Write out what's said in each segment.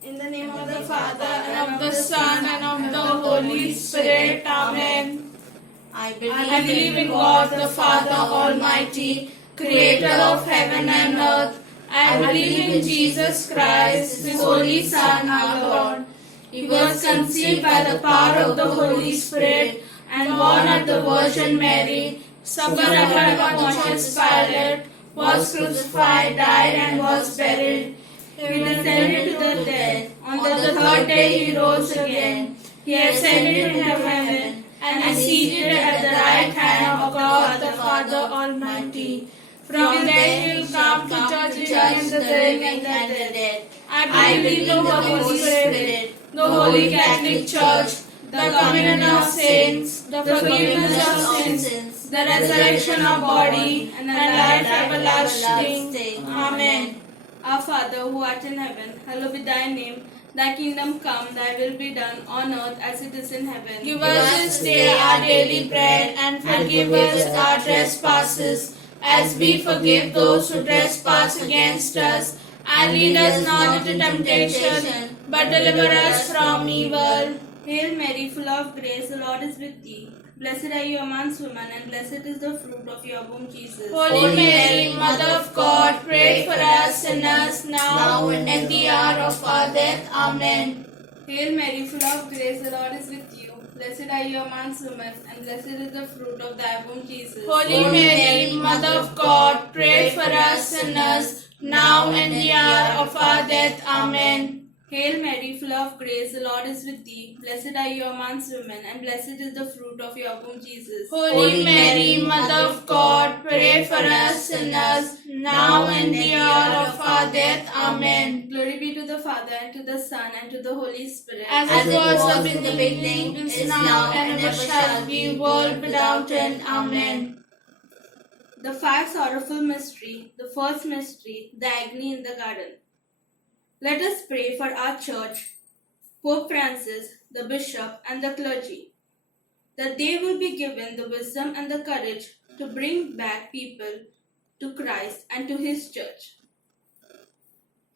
In the name of the Father, and of the Son, and of the Holy Spirit. Amen. I believe in God, the Father Almighty, creator of heaven and earth. I believe in Jesus Christ, His only Son, our Lord. He was conceived by the power of the Holy Spirit and born of the Virgin Mary, suffered under Pontius Pilate, was crucified, died, and was buried. He descended to the dead. On the third day he rose again. He ascended into heaven and is seated at the right hand of God the Father Almighty. From there he will come to judge the living and the dead. I believe in the Holy Spirit, the Holy Catholic Church, the communion of saints, the forgiveness of sins, the resurrection of body, and the life everlasting. Amen. Our Father, who art in heaven, hallowed be thy name. Thy kingdom come, thy will be done on earth as it is in heaven. Give us this day our daily bread, and forgive us our trespasses, as we forgive those who trespass against us. And lead us not into temptation, but deliver us from evil. Hail Mary, full of grace, the Lord is with thee. Blessed are you amongst women, and blessed is the fruit of your womb, Jesus. Holy Mary, Mother of God, pray for us sinners, now and at the hour of our death. Amen. Hail Mary, full of grace, the Lord is with you. Blessed are you amongst women, and blessed is the fruit of thy womb, Jesus. Holy Mary, Mother of God, pray for us sinners, now and the hour of our death. Amen. Hail Mary, full of grace, the Lord is with thee. Blessed are you amongst women, and blessed is the fruit of your womb, Jesus. Holy Mary, Mother of God, pray for us sinners, now and the hour of our death. Amen. Glory be to the Father, and to the Son, and to the Holy Spirit. As it was in the beginning, is now, and ever shall be, world without end. Amen. The five sorrowful mystery. The first mystery, the agony in the garden. Let us pray for our church, Pope Francis, the bishop, and the clergy, that they will be given the wisdom and the courage to bring back people to Christ and to His church.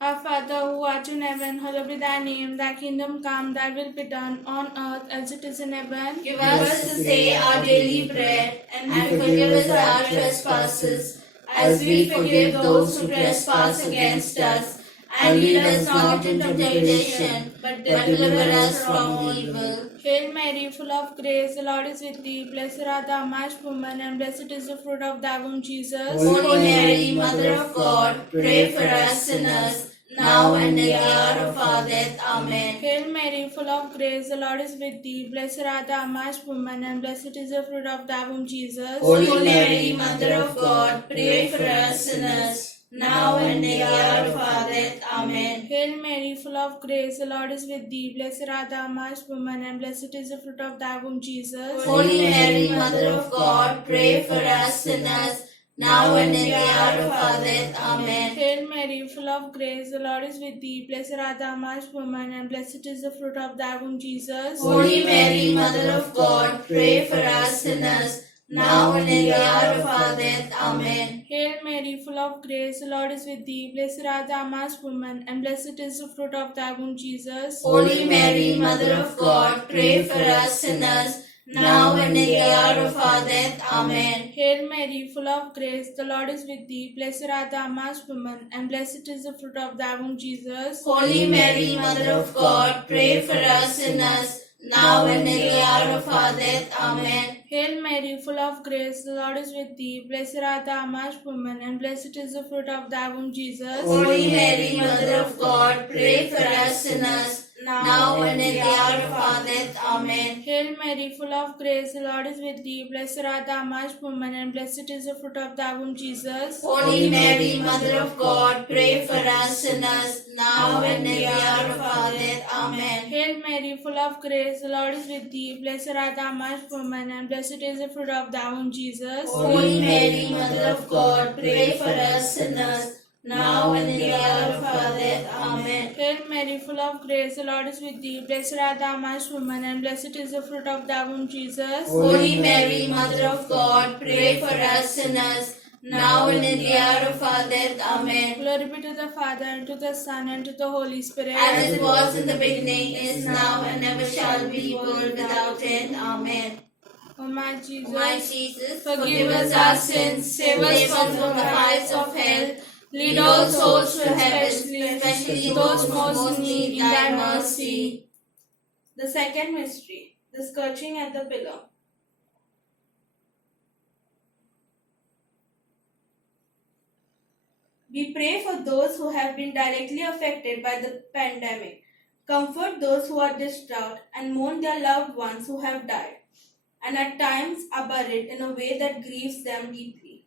Our Father, who art in heaven, hallowed be thy name. Thy kingdom come, thy will be done on earth as it is in heaven. Give us this day our daily bread, and forgive us our trespasses, as we forgive those who trespass against us. And lead us not into temptation, but deliver us from evil. Hail Mary, full of grace, the Lord is with thee. Blessed art thou amongst women, and blessed is the fruit of thy womb, Jesus. Holy Mary, Mother of God, pray for us sinners, now and at the hour of our death. Amen. Hail Mary, full of grace, the Lord is with thee. Blessed art thou amongst women, and blessed is the fruit of thy womb, Jesus. Holy Mary, Mother of God, pray for us sinners, now and at the hour of our death. Amen. Hail Mary, full of grace, the Lord is with thee. Blessed art thou amongst women, and blessed is the fruit of thy womb, Jesus. Holy Mary, Mother of God, pray for us sinners, now and at the hour of our death. Amen. Hail Mary, full of grace, the Lord is with thee. Blessed art thou amongst women, and blessed is the fruit of thy womb, Jesus. Holy Mary, Mother of God, pray for us sinners, now and at the hour of our death. Amen. Hail Mary, full of grace, the Lord is with thee. Blessed art thou amongst women, and blessed is the fruit of thy womb, Jesus. Holy Mary, Mother of God, pray for us sinners, now and at the hour of our death. Amen. Hail Mary, full of grace, the Lord is with thee. Blessed art thou amongst women, and blessed is the fruit of thy womb, Jesus. Holy Mary, Mother of God, pray for us sinners, now and at the hour of our death. Amen. Hail Mary, full of grace, the Lord is with thee. Blessed art thou amongst women, and blessed is the fruit of thy womb, Jesus. Holy Mary, Mother of God, pray for us sinners, now and at the hour of our death. Amen. Hail Mary, full of grace, the Lord is with thee. Blessed art thou amongst women, and blessed is the fruit of thy womb, Jesus. Holy Mary, Mother of God, pray for us sinners, now and at the hour of our death. Amen. Hail Mary, full of grace, the Lord is with thee. Blessed art thou amongst women, and blessed is the fruit of thy womb, Jesus. Holy Mary, Mother of God, pray for us sinners, now and at the hour of our death. Amen. Hail Mary, full of grace, the Lord is with thee. Blessed art thou amongst women, and blessed is the fruit of thy womb, Jesus. Holy Mary, Mother of God, pray for us sinners, now and in the hour of our death. Amen. Glory be to the Father, and to the Son, and to the Holy Spirit. As it was in the beginning, is now, and ever shall be, world without end. Amen. O my Jesus, My Jesus, forgive us our sins, save us from the fires of hell, lead all souls to heaven, especially those most in need in thy mercy. The second mystery, the scourging at the pillar. We pray for those who have been directly affected by the pandemic. Comfort those who are distraught and mourn their loved ones who have died, and at times are buried in a way that grieves them deeply.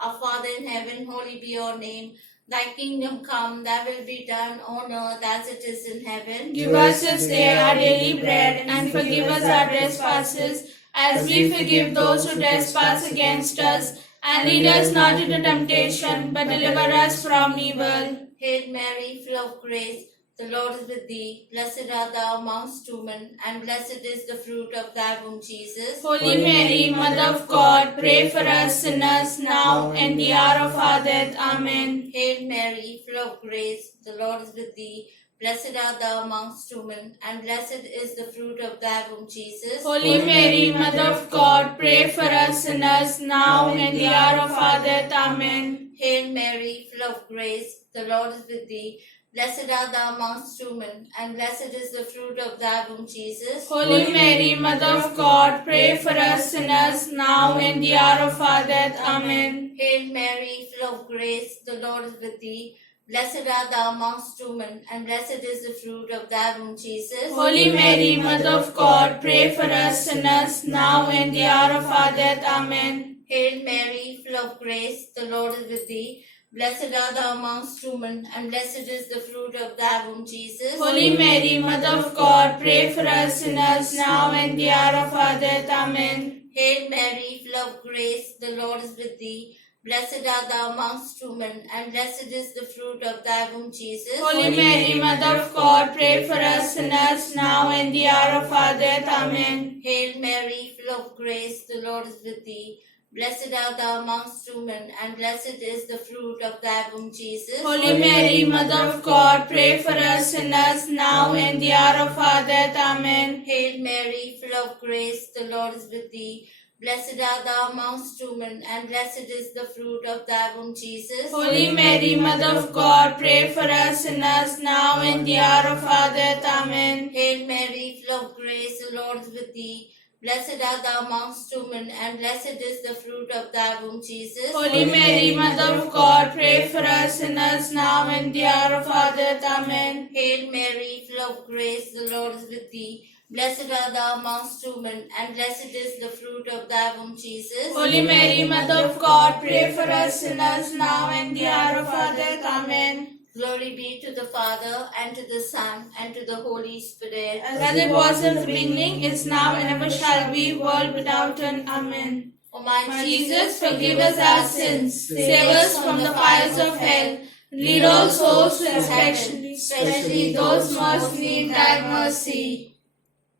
Our Father in heaven, holy be your name. Thy kingdom come, thy will be done on earth as it is in heaven. Give us this day our daily bread, and forgive us our trespasses, as we forgive those who trespass against us. And lead us not into temptation, but deliver us from evil. Hail Mary, full of grace, the Lord is with thee. Blessed art thou amongst women, and blessed is the fruit of thy womb, Jesus. Holy Mary, Mother of God, pray for us sinners, now and the hour of our death. Amen. Hail Mary, full of grace, the Lord is with thee. Blessed art thou amongst women, and blessed is the fruit of thy womb, Jesus. Holy Mary, Mother of God, pray for us sinners, now and the hour of our death. Amen. Hail Mary, full of grace, the Lord is with thee. Blessed art thou amongst women, and blessed is the fruit of thy womb, Jesus. Holy Mary, Mother of God, pray for us sinners, now and the hour of our death. Amen. Hail Mary, full of grace, the Lord is with thee. Blessed art thou amongst women, and blessed is the fruit of thy womb, Jesus. Holy Mary, Mother of God, pray for us sinners, now and the hour of our death. Amen. Hail Mary, full of grace, the Lord is with thee. Blessed art thou amongst women, and blessed is the fruit of thy womb, Jesus. Holy Mary, Mother of God, pray for us sinners, now and the hour of our death. Amen. Hail Mary, full of grace, the Lord is with thee. Blessed art thou amongst women, and blessed is the fruit of thy womb, Jesus. Holy Mary, Mother of God, pray for us sinners, now and the hour of our death. Amen. Hail Mary, full of grace, the Lord is with thee. Blessed art thou amongst women, and blessed is the fruit of thy womb, Jesus. Holy Mary, Mother of God, pray for us sinners, now and the hour of our death. Amen. Hail Mary, full of grace, the Lord is with thee. Blessed art thou amongst women, and blessed is the fruit of thy womb, Jesus. Holy Mary, Mother of God, pray for us sinners, now and the hour of our death. Amen. Hail Mary, full of grace, the Lord is with thee. Blessed art thou amongst women, and blessed is the fruit of thy womb, Jesus. Holy Mary, Mother of God, pray for us sinners, now and the hour of our death. Amen. Hail Mary, full of grace, the Lord is with thee. Blessed art thou amongst women, and blessed is the fruit of thy womb, Jesus. Holy Mary, Mother of God, pray for us sinners, now and the hour of our death. Amen. Glory be to the Father, and to the Son, and to the Holy Spirit. As it was in the beginning, is now, and ever shall be, world without end. Amen. O my Jesus, forgive us our sins, save us from the fires of hell, lead all souls to heaven, especially those most need thy mercy.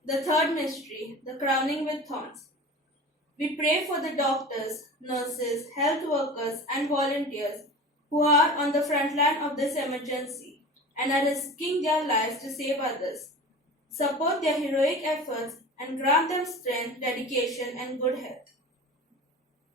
The third mystery, the crowning with thorns. We pray for the doctors, nurses, health workers, and volunteers who are on the front line of this emergency and are risking their lives to save others. Support their heroic efforts and grant them strength, dedication, and good health.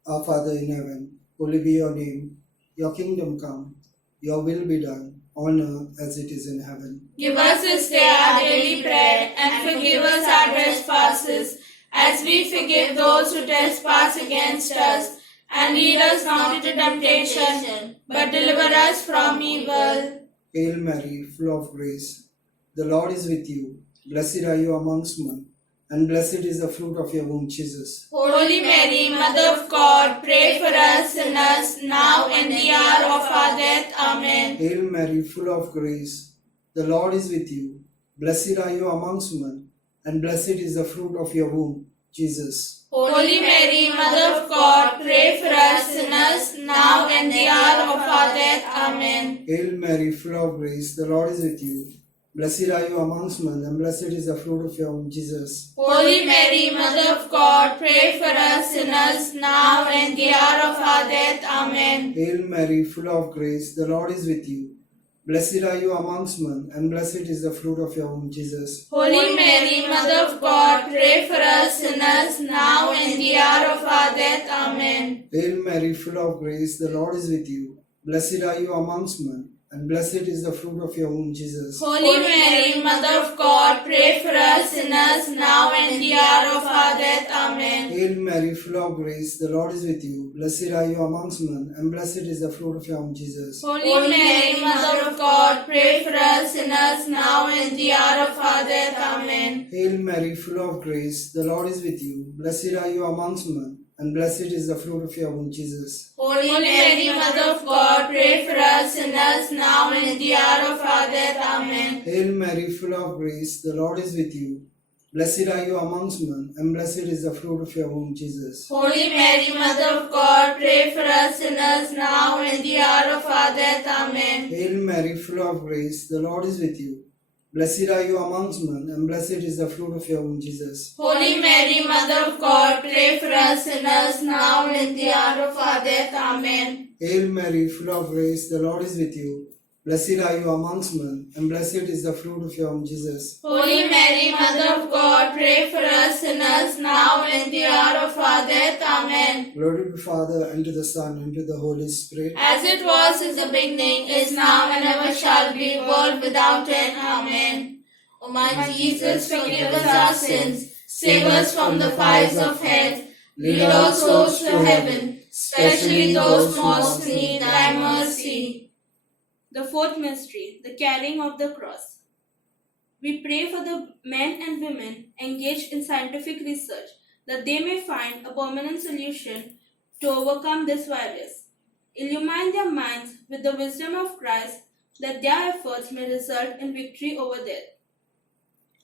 Our Father in heaven, holy be your name. Your kingdom come, your will be done, on earth as it is in heaven. Give us this day our daily bread, and forgive us our trespasses, as we forgive those who trespass against us. And lead us not into temptation, but deliver us from evil. Hail Mary, full of grace, the Lord is with you. Blessed are you amongst women, and blessed is the fruit of your womb, Jesus. Holy Mary, Mother of God, pray for us sinners, now and the hour of our death. Amen. Hail Mary, full of grace, the Lord is with you. Blessed are you amongst women, and blessed is the fruit of your womb, Jesus. Holy Mary, Mother of God, pray for us sinners, now and the hour of our death. Amen. Hail Mary, full of grace, the Lord is with you. Blessed are you amongst men, and blessed is the fruit of your womb, Jesus. Holy Mary, Mother of God, pray for us sinners, now and the hour of our death. Amen. Hail Mary, full of grace, the Lord is with you. Blessed are you amongst men, and blessed is the fruit of your womb, Jesus. Holy Mary, Mother of God, pray for us sinners, now and the hour of our death. Amen. Hail Mary, full of grace, the Lord is with you. Blessed are you amongst men, and blessed is the fruit of your womb, Jesus. Holy Mary, Mother of God, pray for us sinners, now and the hour of our death. Amen. Hail Mary, full of grace, the Lord is with you. Blessed are you amongst men, and blessed is the fruit of your womb, Jesus. Holy Mary, Mother of God, pray for us sinners, now and the hour of our death. Amen. Hail Mary, full of grace, the Lord is with you. Blessed are you amongst men, and blessed is the fruit of your womb, Jesus. Holy Mary, Mother of God, pray for us sinners, now and in the hour of our death. Amen. Hail Mary, full of grace, the Lord is with you. Blessed are you amongst men, and blessed is the fruit of your womb, Jesus. Holy Mary, Mother of God, pray for us sinners, now and in the hour of our death. Amen. Hail Mary, full of grace, the Lord is with you. Blessed are you amongst men, and blessed is the fruit of your womb, Jesus. Holy Mary, Mother of God, pray for us sinners, now and in the hour of our death. Amen. Hail Mary, full of grace, the Lord is with you. Blessed are you amongst men, and blessed is the fruit of your womb, Jesus. Holy Mary, Mother of God, pray for us sinners, now and in the hour of our death. Amen. Glory to the Father, and to the Son, and to the Holy Spirit. As it was in the beginning, is now, and ever shall be, world without end. Amen. O my Jesus, forgive us our sins, save us from the fires of hell, lead all souls to heaven, especially those most in need thy mercy. The fourth mystery, the carrying of the cross. We pray for the men and women engaged in scientific research that they may find a permanent solution to overcome this virus. Illumine their minds with the wisdom of Christ that their efforts may result in victory over death.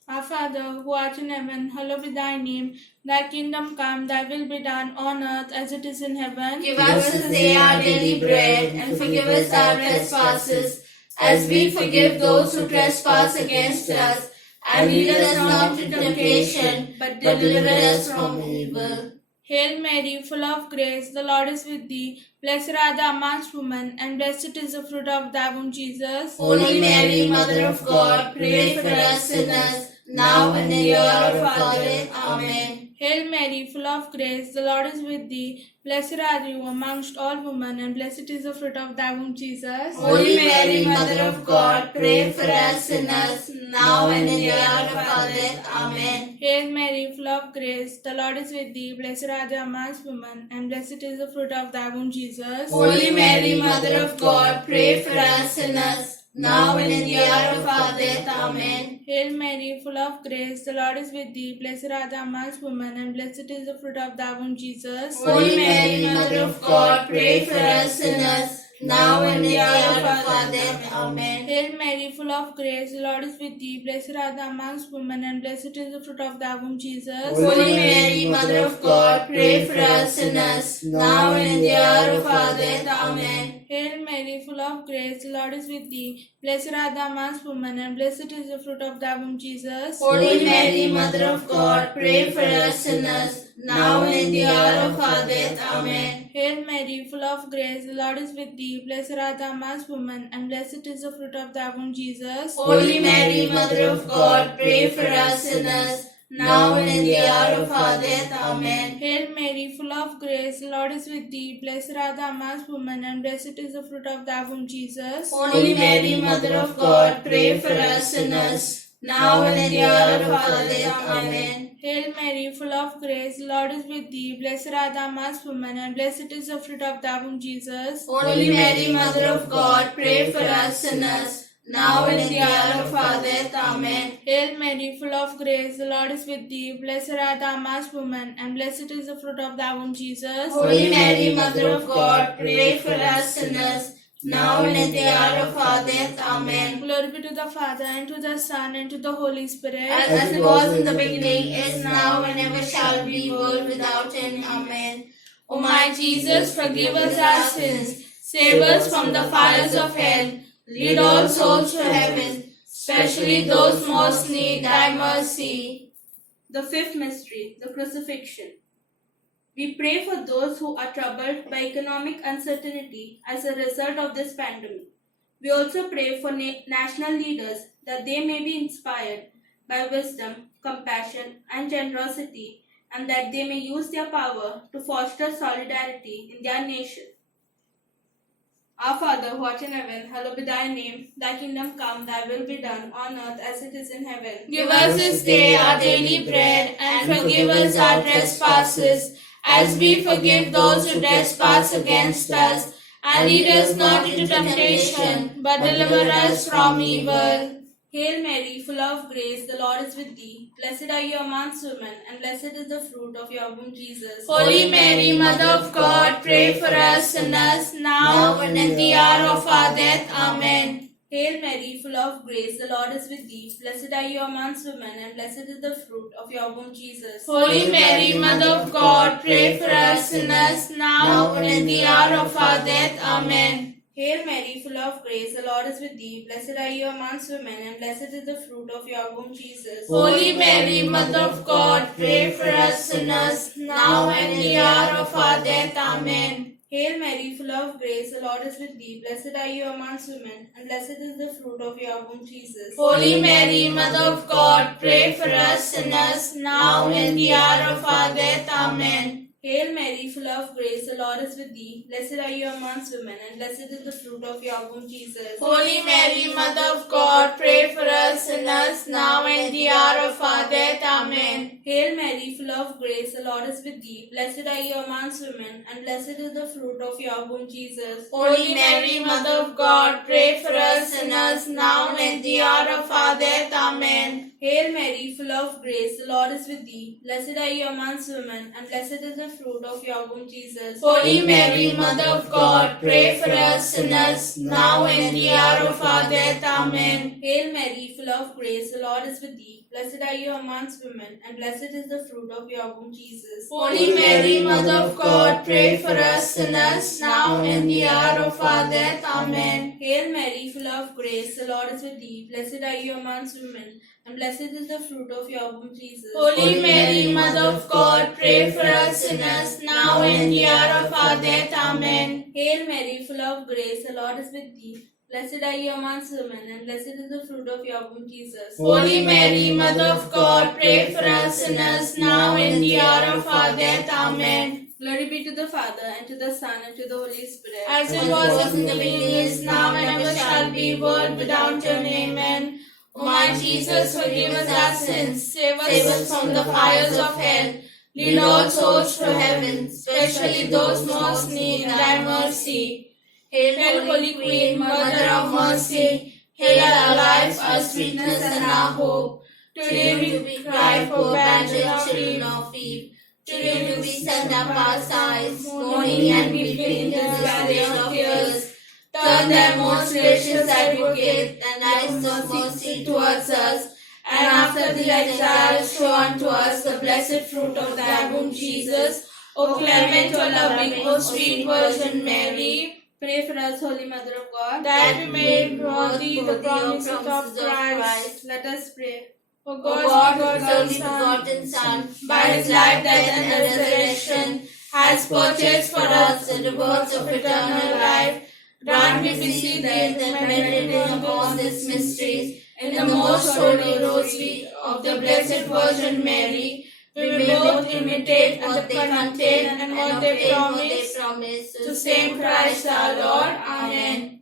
Our Father, who art in heaven, hallowed be thy name. Thy kingdom come, thy will be done on earth as it is in heaven. Give us this day our daily bread, and forgive us our trespasses, as we forgive those who trespass against us. And lead us not into temptation, but deliver us from evil. Hail Mary, full of grace, the Lord is with thee. Blessed art thou amongst women, and blessed is the fruit of thy womb, Jesus. Holy Mary, Mother of God, pray for us sinners, now and in the hour of our death. Amen. Hail Mary, full of grace, the Lord is with thee. Blessed are you amongst all women, and blessed is the fruit of thy womb, Jesus. Holy Mary, Mother of God, pray for us sinners, now and in the hour of our death. Amen. Hail Mary, full of grace, the Lord is with thee. Blessed art thou amongst women, and blessed is the fruit of thy womb, Jesus. Holy Mary, Mother of God, pray for us sinners, now and in the hour of our death. Amen. Hail Mary, full of grace, the Lord is with thee. Blessed art thou amongst women, and blessed is the fruit of thy womb, Jesus. Holy Mary, Mother of God, pray for us sinners, now and in the hour of our death. Amen. Hail Mary, full of grace, the Lord is with thee. Blessed art thou amongst women, and blessed is the fruit of thy womb, Jesus. Holy Mary, Mother of God, pray for us sinners, now and in the hour of our death. Amen. Hail Mary, full of grace, the Lord is with thee. Blessed art thou amongst women, and blessed is the fruit of thy womb, Jesus. Holy Mary, Mother of God, pray for us sinners, now and in the hour of our death. Amen. Hail Mary, full of grace, the Lord is with thee. Blessed art thou amongst women, and blessed is the fruit of thy womb, Jesus. Holy Mary, Mother of God, pray for us sinners, now and in the hour of our death. Amen. Hail Mary, full of grace, the Lord is with thee. Blessed art thou amongst women, and blessed is the fruit of thy womb, Jesus. Holy Mary, Mother of God, pray for us sinners, now and in the hour of our death. Amen. Hail Mary, full of grace, the Lord is with thee. Blessed art thou amongst women, and blessed is the fruit of thy womb, Jesus. Holy Mary, Mother of God, pray for us sinners, now and in the hour of our death. Amen. Hail Mary, full of grace, the Lord is with thee. Blessed art thou amongst women, and blessed is the fruit of thy womb, Jesus. Holy Mary, Mother of God, pray for us sinners, now and in the hour of our death. Amen. Glory be to the Father, and to the Son, and to the Holy Spirit. As it was in the beginning, is now, and ever shall be, world without end. Amen. O my Jesus, forgive us our sins, save us from the fires of hell, lead all souls to heaven, especially those most need thy mercy. The fifth mystery, the crucifixion. We pray for those who are troubled by economic uncertainty as a result of this pandemic. We also pray for national leaders that they may be inspired by wisdom, compassion, and generosity, and that they may use their power to foster solidarity in their nation. Our Father, who art in heaven, hallowed be thy name. Thy kingdom come, thy will be done, on earth as it is in heaven. Give us this day our daily bread, and forgive us our trespasses, as we forgive those who trespass against us. And lead us not into temptation, but deliver us from evil. Hail Mary, full of grace, the Lord is with thee. Blessed are you amongst women, and blessed is the fruit of your womb, Jesus. Holy Mary, Mother of God, pray for us sinners, now and at the hour of our death. Amen. Hail Mary, full of grace, the Lord is with thee. Blessed are you amongst women, and blessed is the fruit of your womb, Jesus. Holy Mary, Mother of God, pray for us sinners, now and at the hour of our death. Amen. Hail Mary, full of grace, the Lord is with thee. Blessed are you amongst women, and blessed is the fruit of your womb, Jesus. Holy Mary, Mother of God, pray for us sinners, now and at the hour of our death. Amen. Hail Mary, full of grace, the Lord is with thee. Blessed are you amongst women, and blessed is the fruit of your womb, Jesus. Holy Mary, Mother of God, pray for us sinners, now and at the hour of our death. Amen. Hail Mary, full of grace, the Lord is with thee. Blessed are you amongst women, and blessed is the fruit of your womb, Jesus. Holy Mary, Mother of God, pray for us sinners, now and at the hour of our death. Amen. Hail Mary, full of grace, the Lord is with thee. Blessed are you amongst women, and blessed is the fruit of your womb, Jesus. Holy Mary, Mother of God, pray for us sinners, now and at the hour of our death. Amen. Hail Mary, full of grace, the Lord is with thee. Blessed are you amongst women, and blessed is the fruit of your womb, Jesus. Holy Mary, Mother of God, pray for us sinners, now and at the hour of our death. Amen. Hail Mary, full of grace, the Lord is with thee. Blessed are you amongst women, and blessed is the fruit of your womb, Jesus. Holy Mary, Mother of God, pray for us sinners, now and at the hour of our death. Amen. Hail Mary, full of grace, the Lord is with thee. Blessed are you amongst women, and blessed is the fruit of your womb, Jesus. Holy Mary, Mother of God, pray for us sinners, now and at the hour of our death. Amen. Hail Mary, full of grace, the Lord is with thee. Blessed are you amongst women, and blessed is the fruit of your womb, Jesus. Holy Mary, Mother of God, pray for us sinners, now and at the hour of our death. Amen. Glory be to the Father, and to the Son, and to the Holy Spirit. As it was in the beginning, is now, and ever shall be, world without end. Amen. O my Jesus, forgive us our sins, save us from the fires of hell. Lead all souls to heaven, especially those most need thy mercy. Hail, Holy Queen, Mother of Mercy, hail our life, our sweetness, and our hope. Today we cry for abandoned children of Eve. Today we send up our sighs, mourning and weeping in this valley of tears. Turn thy most gracious advocate and eyes of mercy towards us, and after the exile show unto us the blessed fruit of thy womb, Jesus. O clement, O loving, O sweet Virgin Mary, Pray for us, Holy Mother of God, that we may worthy the promises of Christ. Let us pray. O God, whose only begotten Son, by his life, death, and resurrection, has purchased for us the rewards of eternal life, grant, we beseech thee, that meditating upon these mysteries in the most holy rosary of the Blessed Virgin Mary, we may both imitate what they contain and what they promise. To same Christ our Lord. Amen.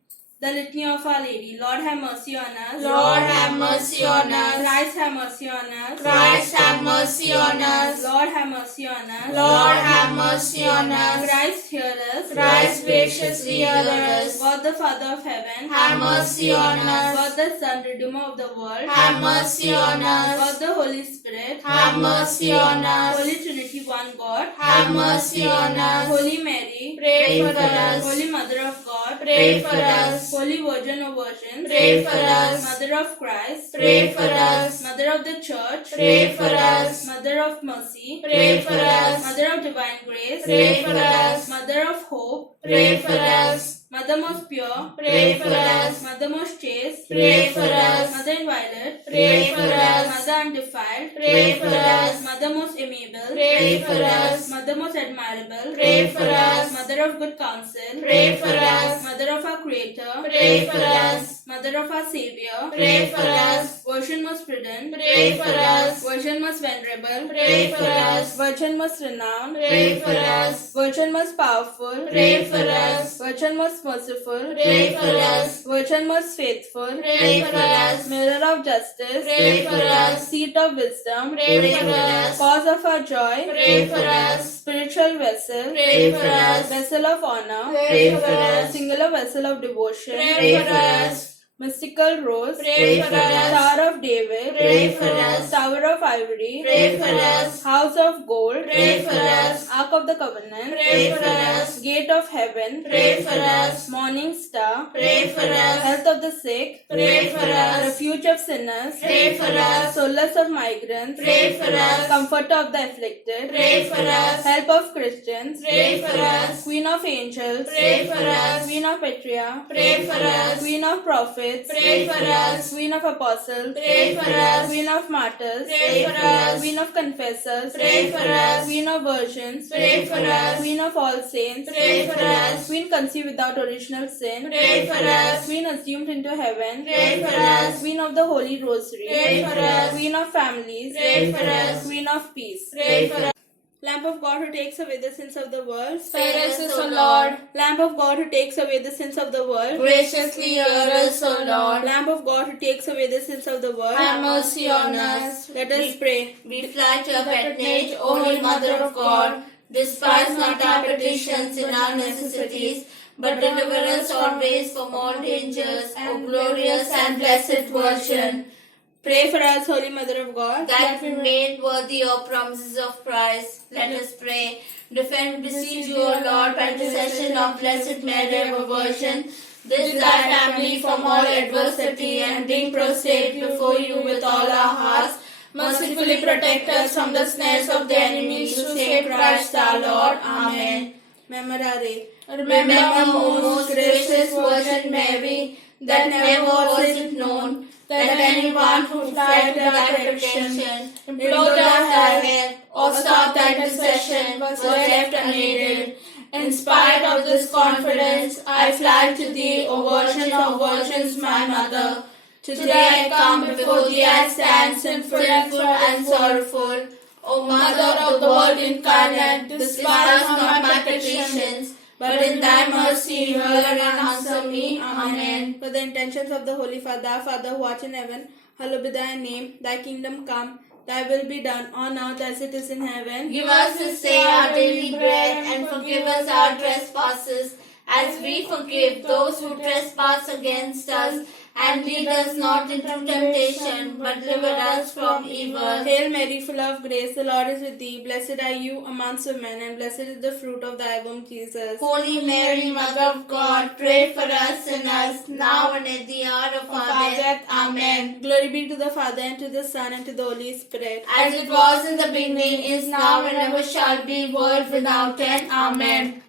The Litany of Our Lady. Lord, have mercy on us. Lord, have mercy on us. Christ, have mercy on us. Christ, have mercy on us. Lord, have mercy on us. Lord, have mercy on us. Christ, hear us. Christ, graciously hear us. God the Father of heaven, Have mercy on us. God the Son, Redeemer of the world, Have mercy on God us. the Holy Spirit, Have mercy on us. Holy Trinity, one God, Have mercy on us. Holy Mary, Pray for us. Holy Mother of God, Pray for us. Holy Virgin of Virgins, Pray for us. Mother of Christ, Pray for us. Mother of the Church, Pray for us. Mother of Mercy, Pray for us. Mother of Divine Grace, Pray for us. Mother of Hope, Pray for us. Mother most pure, Pray for us. Mother most chaste, Pray for us. Mother inviolate, Pray for us. Mother undefiled, Pray for us. Mother most amiable, Pray for us. Mother most admirable, Pray for us. Mother of good counsel, Pray for us. Mother of our Creator, Pray for us. Mother of our Savior, Pray for us. Virgin most prudent, Pray for us. Virgin most venerable, Pray for us. Virgin most renowned, Pray for us. Virgin most powerful, Pray for us. Virgin most merciful, Pray for us. Virgin most faithful, Pray for us. Mirror of justice, Pray for us. Seat of wisdom, Pray for us. cause of our joy, Pray for us. spiritual vessel, Pray for us. vessel of honor, Pray for us. singular vessel of devotion, Pray for us. mystical rose, Pray for us. Tower of David, Pray for us. Tower of ivory, Pray for us. house of gold, Pray for us. ark of the covenant, Pray for us. gate of heaven, Pray for us. morning star, Pray for us. health of the sick, Pray for us. refuge of sinners, Pray for us. solace of migrants, Pray for us. comforter of the afflicted, Pray for us. help of Christians, Pray for us. queen of angels, Pray for us. queen of patriarchs, Pray for us. queen of prophets, Pray for us. queen of apostles, Pray for us. queen of martyrs, Pray for us. queen of confessors, Pray for us. queen of virgins, Pray for us. queen of all saints, Pray for us. queen conceived without original sin, Pray for us. queen assumed into heaven, Pray for us. queen of the holy rosary, Pray for us. queen of families, Pray for us. queen of peace. Pray for us. Lamp of God who takes away the sins of the world, Spare us, O Lord. Lamp of God who takes away the sins of the world, Graciously hear us, O Lord. Lamp of God who takes away the sins of the world, Have mercy on us. let us pray. We fly to your patronage, O Holy Mother of God. Despise not our petitions in our necessities, but deliver us always from all dangers, O glorious and blessed Virgin. Pray for us, Holy Mother of God, That we made worthy of promises of Christ. Let us pray. Defend, beseech you, O Lord, by intercession of Blessed Mary, our Virgin, this thy family from all adversity, and being prostrate before you with all our hearts, mercifully protect us from the snares of the enemy, through same Christ our Lord. Amen. Memorare. Remember, O most gracious Virgin Mary, that never was it known that anyone who fled to thy protection, implored thy help, or sought thy intercession was left unaided. In spite of this confidence, I fly to thee, O Virgin of Virgins, my Mother. Today I come before thee, I stand sinful and sorrowful. O Mother of the Word incarnate, despise not my petitions, but in thy mercy hear and answer me. Amen. For the intentions of the Holy Father, our Father who art in heaven, hallowed be thy name, thy kingdom come, thy will be done on earth as it is in heaven. Give us this day our daily bread, and forgive us our trespasses, as we forgive those who trespass against us. And lead us not into temptation, but deliver us from evil. Hail Mary, full of grace, the Lord is with thee. Blessed are you amongst women, and blessed is the fruit of thy womb, Jesus. Holy Mary, Mother of God, pray for us sinners, now and at the hour of our death. Amen. Glory be to the Father, and to the Son, and to the Holy Spirit. As it was in the beginning, is now, and ever shall be, world without end. Amen.